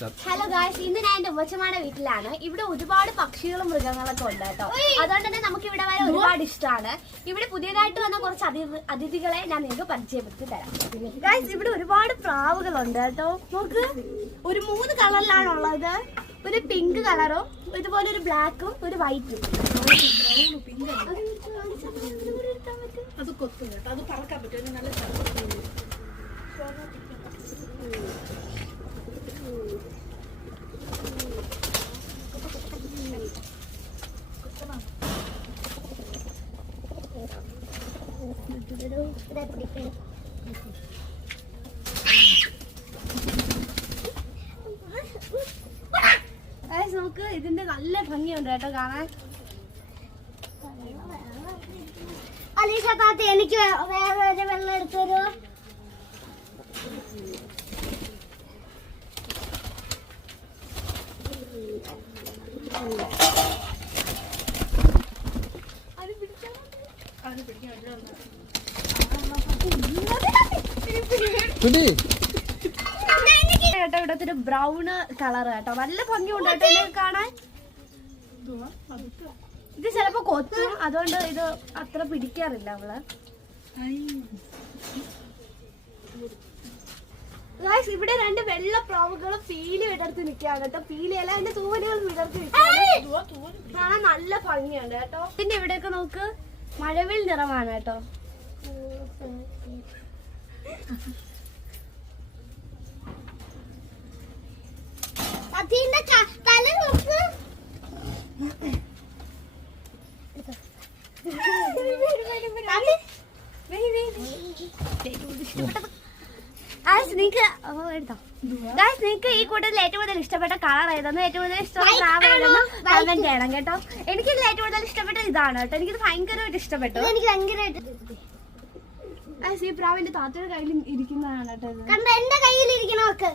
Hello guys, ഇന്ന് ഞാൻ എന്റെ ഉമ്മച്ചമാരുടെ വീട്ടിലാണ്. ഇവിടെ ഒരുപാട് പക്ഷികളും മൃഗങ്ങളൊക്കെ ഉണ്ട് കേട്ടോ. അതുകൊണ്ട് തന്നെ നമുക്ക് ഇവിടെ വരെ ഒരുപാട് ഇഷ്ടമാണ്. ഇവിടെ പുതിയതായിട്ട് വന്ന കുറച്ച് അതിഥികളെ ഞാൻ നിങ്ങൾക്ക് പരിചയപ്പെടുത്തി തരാം. ഗായ്സ്, ഇവിടെ ഒരുപാട് പ്രാവുകളുണ്ട് കേട്ടോ. നോക്ക്, ഒരു 3 കളറിലാണുള്ളത്. ഒരു പിങ്ക് കളറും ഇതുപോലെ ഒരു ബ്ലാക്കും ഒരു വൈറ്റും. അത് കൊത്തും കേട്ടോ, അത് പറക്കാൻ പറ്റും. നല്ല നമുക്ക് ഇതിന്റെ നല്ല ഭംഗിയുണ്ട് കേട്ടോ കാണാൻ. അലീഷ താത്ത, എനിക്ക് വേറെ ഒരു വെള്ളം എടുത്തരോ? കേട്ടോ, ഇവിടത്തെ ഒരു ബ്രൗണ് കളർ കേട്ടോ, നല്ല ഭംഗിയുണ്ട് കേട്ടോ ഇതിനെ കാണാൻ. ഇത് ചിലപ്പോ കൊത്തും, അതുകൊണ്ട് ഇത് അത്ര പിടിക്കാറില്ല അവള്. ഇവിടെ 2 വെള്ള പ്രാവുകളും പീലി വിടർത്തി നിൽക്കുകയാണ് കേട്ടോ. പീലിയല്ല, അതിന്റെ തൂവലുകൾ വിടർത്തി നിൽക്കുകയാണ്. കാണാൻ നല്ല ഭംഗിയുണ്ട് കേട്ടോ. പിന്നെ ഇവിടെയൊക്കെ നോക്ക്, മഴവിൽ നിറമാണ് കേട്ടോ. തല നോക്ക്. നിങ്ങൾക്ക് ഈ കൂട്ടത്തിൽ ഏറ്റവും കൂടുതൽ ഇഷ്ടപ്പെട്ട കളർ ഏതെന്ന്, ഏറ്റവും കൂടുതൽ ഇഷ്ടപ്പെട്ട പ്രാവ് ഏതെന്ന് കമന്റ് ചെയ്യണം കേട്ടോ. എനിക്കിതിൽ ഏറ്റവും കൂടുതൽ ഇഷ്ടപ്പെട്ട ഇതാണ് കേട്ടോ. എനിക്കിത് ഭയങ്കരമായിട്ട് ഇഷ്ടപ്പെട്ടു. എനിക്ക് ഭയങ്കരമായിട്ട് ഈ പ്രാവിന്റെ താത്തയുടെ കയ്യിൽ ഇരിക്കുന്നതാണ് കേട്ടോ. കണ്ട, എന്റെ കയ്യിലിരിക്കണ നോക്ക്.